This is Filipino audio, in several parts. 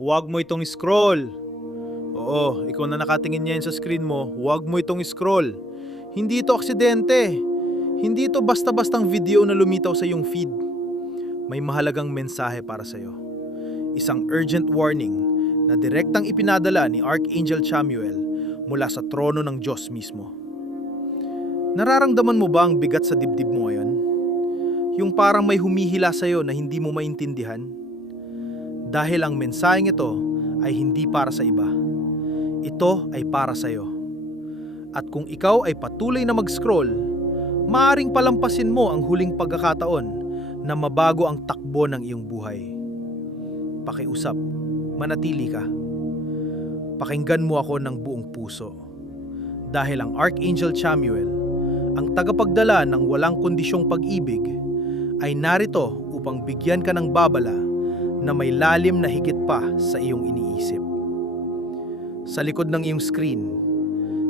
Huwag mo itong scroll. Oo, ikaw na nakatingin ngayon sa screen mo, huwag mo itong scroll. Hindi ito aksidente. Hindi ito basta-bastang video na lumitaw sa iyong feed. May mahalagang mensahe para sa iyo. Isang urgent warning na direktang ipinadala ni Archangel Chamuel mula sa trono ng Diyos mismo. Nararamdaman mo ba ang bigat sa dibdib mo ngayon? Yung parang may humihila sa iyo na hindi mo maintindihan? Dahil ang mensaheng ito ay hindi para sa iba. Ito ay para sa iyo. At kung ikaw ay patuloy na mag-scroll, maaring palampasin mo ang huling pagkakataon na mabago ang takbo ng iyong buhay. Pakiusap, manatili ka. Pakinggan mo ako ng buong puso. Dahil ang Archangel Chamuel, ang tagapagdala ng walang kondisyong pag-ibig, ay narito upang bigyan ka ng babala na may lalim na higit pa sa iyong iniisip. Sa likod ng iyong screen,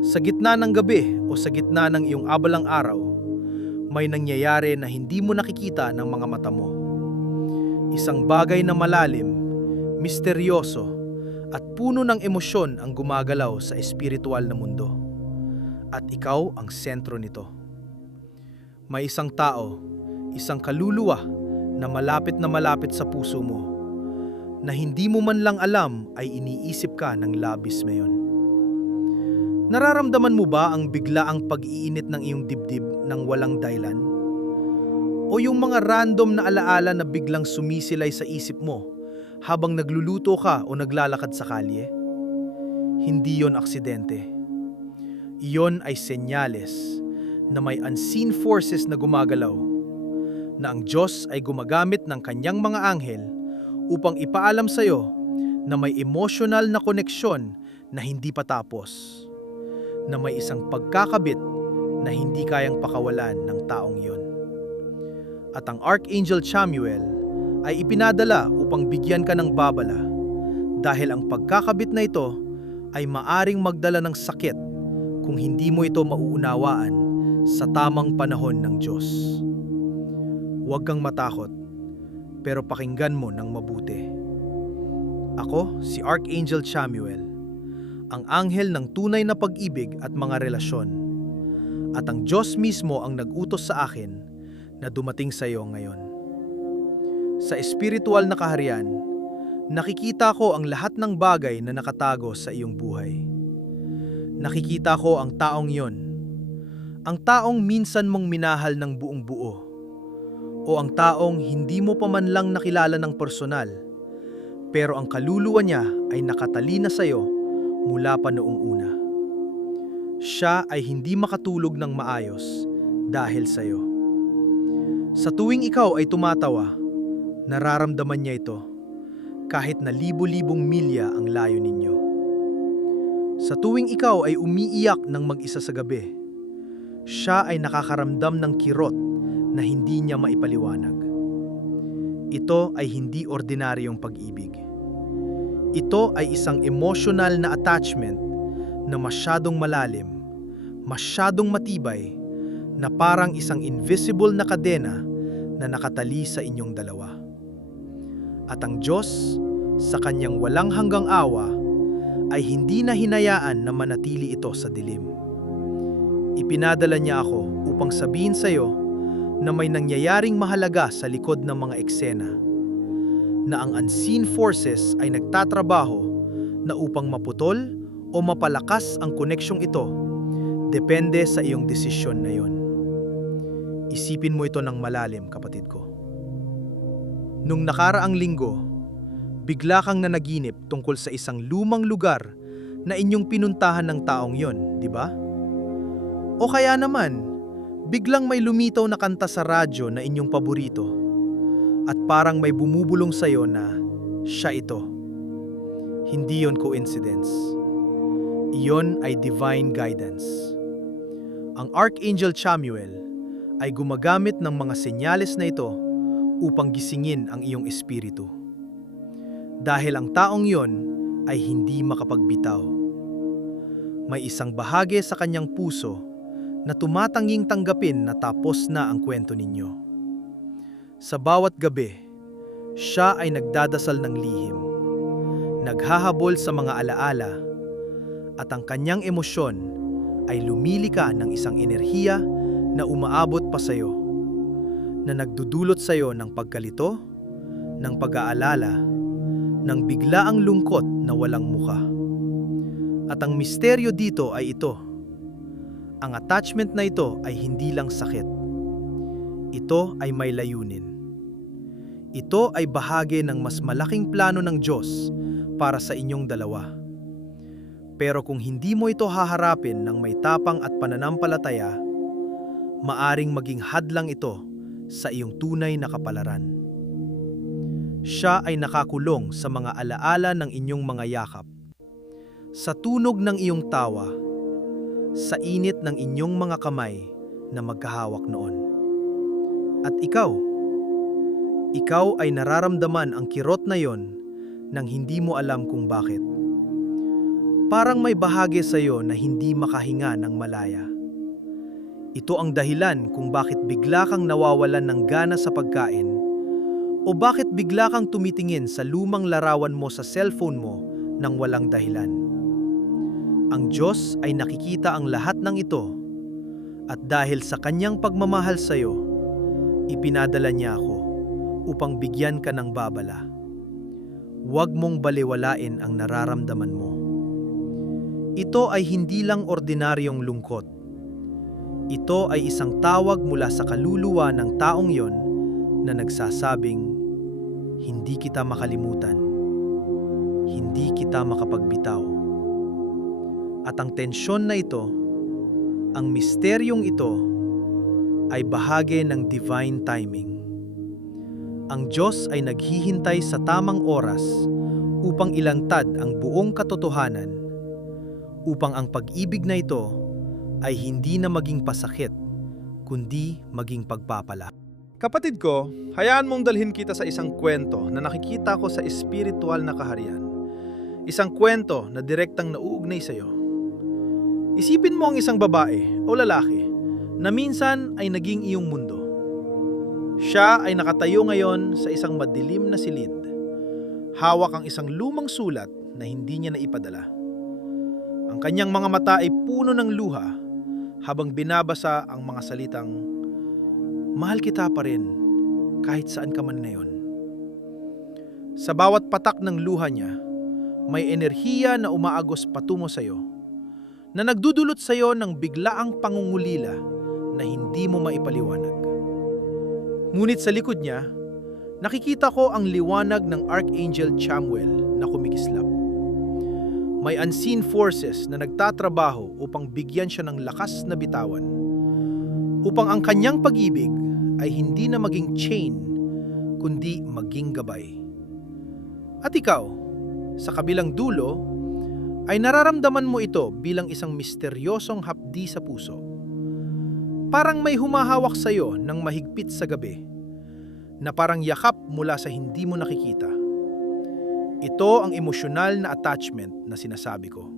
sa gitna ng gabi o sa gitna ng iyong abalang araw, may nangyayari na hindi mo nakikita ng mga mata mo. Isang bagay na malalim, misteryoso, at puno ng emosyon ang gumagalaw sa espiritual na mundo. At ikaw ang sentro nito. May isang tao, isang kaluluwa na malapit sa puso mo, na hindi mo man lang alam ay iniisip ka ng labis ngayon. Nararamdaman mo ba ang biglaang pag-iinit ng iyong dibdib ng walang dahilan? O yung mga random na alaala na biglang sumisilay sa isip mo habang nagluluto ka o naglalakad sa kalye? Hindi yon aksidente. Iyon ay senyales na may unseen forces na gumagalaw, na ang Diyos ay gumagamit ng kanyang mga anghel upang ipaalam sa iyo na may emotional na koneksyon na hindi pa tapos, na may isang pagkakabit na hindi kayang pakawalan ng taong iyon. At ang Archangel Chamuel ay ipinadala upang bigyan ka ng babala, dahil ang pagkakabit na ito ay maaring magdala ng sakit kung hindi mo ito mauunawaan sa tamang panahon ng Diyos. Huwag kang matakot, pero pakinggan mo ng mabuti. Ako si Archangel Chamuel, ang anghel ng tunay na pag-ibig at mga relasyon. At ang Diyos mismo ang nag-utos sa akin na dumating sa iyo ngayon. Sa espiritual na kaharian, nakikita ko ang lahat ng bagay na nakatago sa iyong buhay. Nakikita ko ang taong yon, ang taong minsan mong minahal ng buong buo, o ang taong hindi mo pa man lang nakilala ng personal, pero ang kaluluwa niya ay nakatalina sa iyo mula pa noong una. Siya ay hindi makatulog ng maayos dahil sa iyo. Sa tuwing ikaw ay tumatawa, nararamdaman niya ito, kahit na libo-libong milya ang layo ninyo. Sa tuwing ikaw ay umiiyak ng mag-isa sa gabi, siya ay nakakaramdam ng kirot na hindi niya maipaliwanag. Ito ay hindi ordinaryong pag-ibig. Ito ay isang emotional na attachment na masyadong malalim, masyadong matibay, na parang isang invisible na kadena na nakatali sa inyong dalawa. At ang Diyos, sa kanyang walang hanggang awa, ay hindi na hinayaan na manatili ito sa dilim. Ipinadala niya ako upang sabihin sa iyo na may nangyayaring mahalaga sa likod ng mga eksena, na ang unseen forces ay nagtatrabaho na upang maputol o mapalakas ang koneksyong ito, depende sa iyong desisyon na iyon. Isipin mo ito ng malalim, kapatid ko. Nung nakaraang linggo, bigla kang nanaginip tungkol sa isang lumang lugar na inyong pinuntahan ng taong yon, di ba? O kaya naman, biglang may lumitaw na kanta sa radyo na inyong paborito, at parang may bumubulong sa iyo na siya ito. Hindi yon coincidence. Iyon ay divine guidance. Ang Archangel Chamuel ay gumagamit ng mga senyales na ito upang gisingin ang iyong espiritu. Dahil ang taong yon ay hindi makapagbitaw. May isang bahagi sa kanyang puso na tumatanging tanggapin na tapos na ang kwento ninyo. Sa bawat gabi, siya ay nagdadasal ng lihim, naghahabol sa mga alaala, at ang kanyang emosyon ay lumilika ng isang enerhiya na umaabot pa sa iyo, na nagdudulot sa iyo ng pagkalito, ng pag-aalala, ng biglaang lungkot na walang muka. At ang misteryo dito ay ito. Ang attachment na ito ay hindi lang sakit. Ito ay may layunin. Ito ay bahagi ng mas malaking plano ng Diyos para sa inyong dalawa. Pero kung hindi mo ito haharapin ng may tapang at pananampalataya, maaring maging hadlang ito sa iyong tunay na kapalaran. Siya ay nakakulong sa mga alaala ng inyong mga yakap, sa tunog ng iyong tawa, sa init ng inyong mga kamay na magkahawak noon. At ikaw ay nararamdaman ang kirot na yon nang hindi mo alam kung bakit. Parang may bahagi sa iyo na hindi makahinga ng malaya. Ito ang dahilan kung bakit bigla kang nawawalan ng gana sa pagkain o bakit bigla kang tumitingin sa lumang larawan mo sa cellphone mo nang walang dahilan. Ang Diyos ay nakikita ang lahat ng ito at dahil sa kanyang pagmamahal sa iyo, ipinadala niya ako upang bigyan ka ng babala. Huwag mong baliwalain ang nararamdaman mo. Ito ay hindi lang ordinaryong lungkot. Ito ay isang tawag mula sa kaluluwa ng taong yon na nagsasabing, hindi kita makalimutan, hindi kita makapagbitaw. At ang tensyon na ito, ang misteryong ito, ay bahagi ng divine timing. Ang Diyos ay naghihintay sa tamang oras upang ilantad ang buong katotohanan, upang ang pag-ibig na ito ay hindi na maging pasakit, kundi maging pagpapala. Kapatid ko, hayaan mong dalhin kita sa isang kwento na nakikita ko sa espiritual na kaharian. Isang kwento na direktang nauugnay sa iyo. Isipin mo ang isang babae o lalaki na minsan ay naging iyong mundo. Siya ay nakatayo ngayon sa isang madilim na silid. Hawak ang isang lumang sulat na hindi niya naipadala. Ang kanyang mga mata ay puno ng luha habang binabasa ang mga salitang, "Mahal kita pa rin kahit saan ka man ngayon." Sa bawat patak ng luha niya, may enerhiya na umaagos patungo sa iyo, na nagdudulot sa iyo ng biglaang pangungulila na hindi mo maipaliwanag. Ngunit sa likod niya, nakikita ko ang liwanag ng Archangel Chamuel na kumikislap. May unseen forces na nagtatrabaho upang bigyan siya ng lakas na bitawan, upang ang kanyang pag-ibig ay hindi na maging chain, kundi maging gabay. At ikaw, sa kabilang dulo, ay nararamdaman mo ito bilang isang misteryosong hapdi sa puso. Parang may humahawak sa iyo ng mahigpit sa gabi, na parang yakap mula sa hindi mo nakikita. Ito ang emosyonal na attachment na sinasabi ko.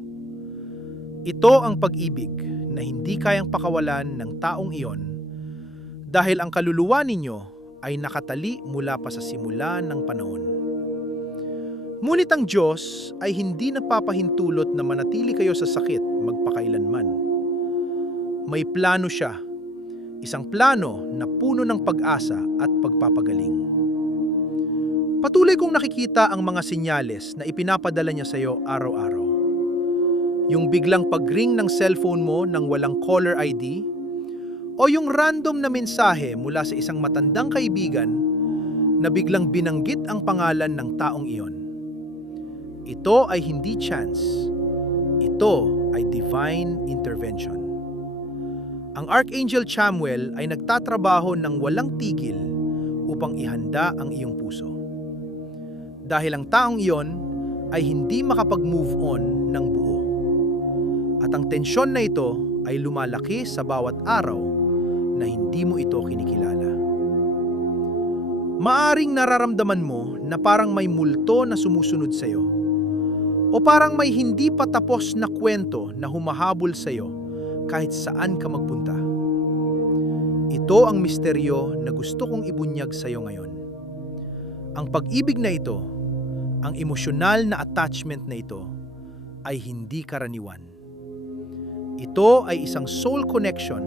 Ito ang pag-ibig na hindi kayang pakawalan ng taong iyon dahil ang kaluluwa ninyo ay nakatali mula pa sa simula ng panahon. Ngunit ang Diyos ay hindi napapahintulot na manatili kayo sa sakit magpakailanman. May plano siya, isang plano na puno ng pag-asa at pagpapagaling. Patuloy kong nakikita ang mga senyales na ipinapadala niya sa iyo araw-araw. Yung biglang pag-ring ng cellphone mo nang walang caller ID, o yung random na mensahe mula sa isang matandang kaibigan na biglang binanggit ang pangalan ng taong iyon. Ito ay hindi chance. Ito ay divine intervention. Ang Archangel Chamuel ay nagtatrabaho ng walang tigil upang ihanda ang iyong puso. Dahil ang taong iyon ay hindi makapag-move on ng buo. At ang tensyon na ito ay lumalaki sa bawat araw na hindi mo ito kinikilala. Maaring nararamdaman mo na parang may multo na sumusunod sa iyo, o parang may hindi pa tapos na kwento na humahabol sa iyo kahit saan ka magpunta. Ito ang misteryo na gusto kong ibunyag sa iyo ngayon. Ang pag-ibig na ito Ang emosyonal na attachment na ito ay hindi karaniwan. Ito ay isang soul connection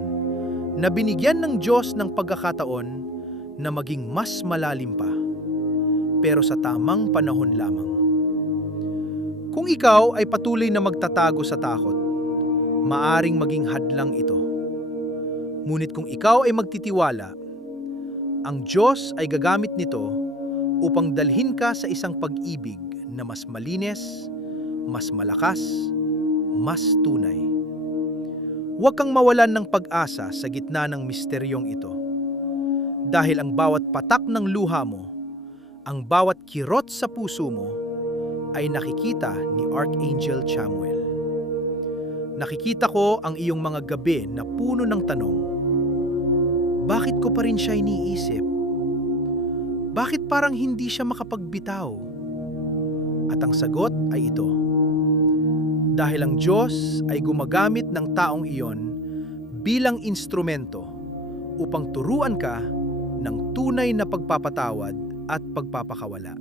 na binigyan ng Diyos ng pagkakataon na maging mas malalim pa, pero sa tamang panahon lamang. Kung ikaw ay patuloy na magtatago sa takot, maaring maging hadlang ito. Ngunit kung ikaw ay magtitiwala, ang Diyos ay gagamit nito upang dalhin ka sa isang pag-ibig na mas malinis, mas malakas, mas tunay. Huwag kang mawalan ng pag-asa sa gitna ng misteryong ito. Dahil ang bawat patak ng luha mo, ang bawat kirot sa puso mo, ay nakikita ni Archangel Chamuel. Nakikita ko ang iyong mga gabi na puno ng tanong. Bakit ko pa rin siya iniisip? Bakit parang hindi siya makapagbitaw? At ang sagot ay ito. Dahil ang Diyos ay gumagamit ng taong iyon bilang instrumento upang turuan ka ng tunay na pagpapatawad at pagpapakawala.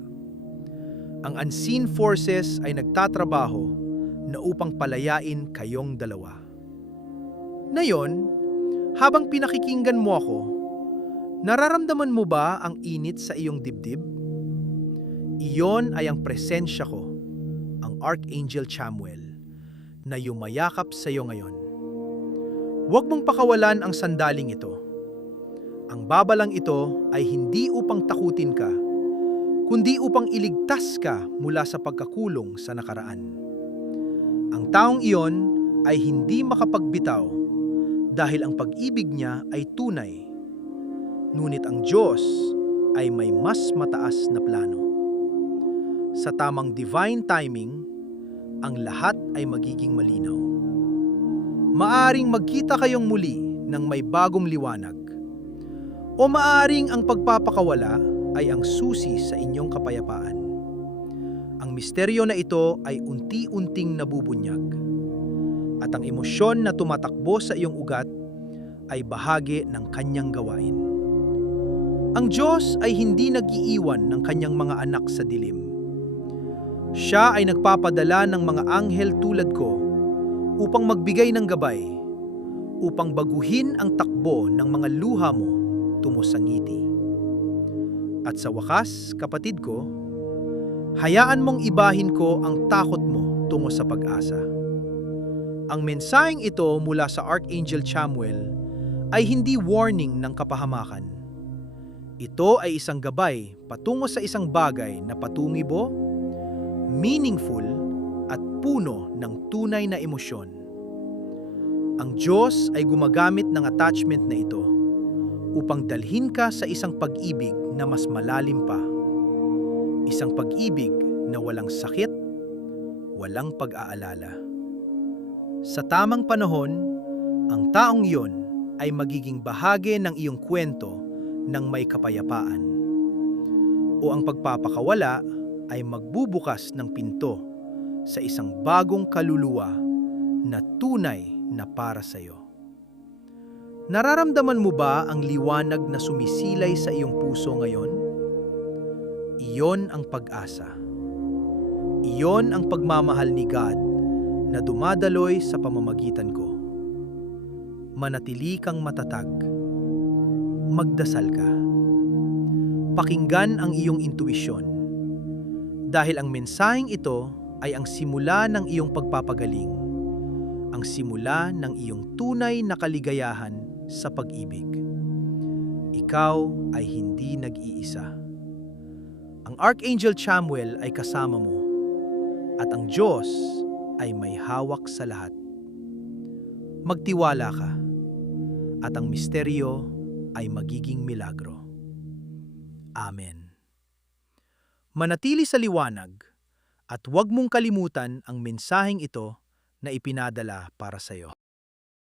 Ang unseen forces ay nagtatrabaho na upang palayain kayong dalawa. Ngayon, habang pinakikinggan mo ako, nararamdaman mo ba ang init sa iyong dibdib? Iyon ay ang presensya ko, ang Archangel Chamuel, na yumayakap sa iyo ngayon. Huwag mong pakawalan ang sandaling ito. Ang babalang ito ay hindi upang takutin ka, kundi upang iligtas ka mula sa pagkakulong sa nakaraan. Ang taong iyon ay hindi makapagbitaw dahil ang pag-ibig niya ay tunay. Ngunit ang Diyos ay may mas mataas na plano. Sa tamang divine timing, ang lahat ay magiging malinaw. Maaring magkita kayong muli ng may bagong liwanag. O maaring ang pagpapakawala ay ang susi sa inyong kapayapaan. Ang misteryo na ito ay unti-unting nabubunyag. At ang emosyon na tumatakbo sa iyong ugat ay bahagi ng kanyang gawain. Ang Diyos ay hindi nag-iiwan ng kanyang mga anak sa dilim. Siya ay nagpapadala ng mga anghel tulad ko upang magbigay ng gabay, upang baguhin ang takbo ng mga luha mo tungo sa ngiti. At sa wakas, kapatid ko, hayaan mong ibahin ko ang takot mo tungo sa pag-asa. Ang mensaheng ito mula sa Archangel Chamuel ay hindi warning ng kapahamakan. Ito ay isang gabay patungo sa isang bagay na patungibo, meaningful at puno ng tunay na emosyon. Ang Diyos ay gumagamit ng attachment na ito upang dalhin ka sa isang pag-ibig na mas malalim pa. Isang pag-ibig na walang sakit, walang pag-aalala. Sa tamang panahon, ang taong iyon ay magiging bahagi ng iyong kwento ng may kapayapaan. O ang pagpapakawala ay magbubukas ng pinto sa isang bagong kaluluwa na tunay na para sa iyo. Nararamdaman mo ba ang liwanag na sumisilay sa iyong puso ngayon? Iyon ang pag-asa. Iyon ang pagmamahal ni God na dumadaloy sa pamamagitan ko. Manatili kang matatag. Magdasal ka. Pakinggan ang iyong intuisyon. Dahil ang mensaheng ito ay ang simula ng iyong pagpapagaling, ang simula ng iyong tunay na kaligayahan sa pag-ibig. Ikaw ay hindi nag-iisa. Ang Archangel Chamuel ay kasama mo, at ang Diyos ay may hawak sa lahat. Magtiwala ka, at ang misteryo ay magiging milagro. Amen. Manatili sa liwanag at huwag mong kalimutan ang mensaheng ito na ipinadala para sa iyo.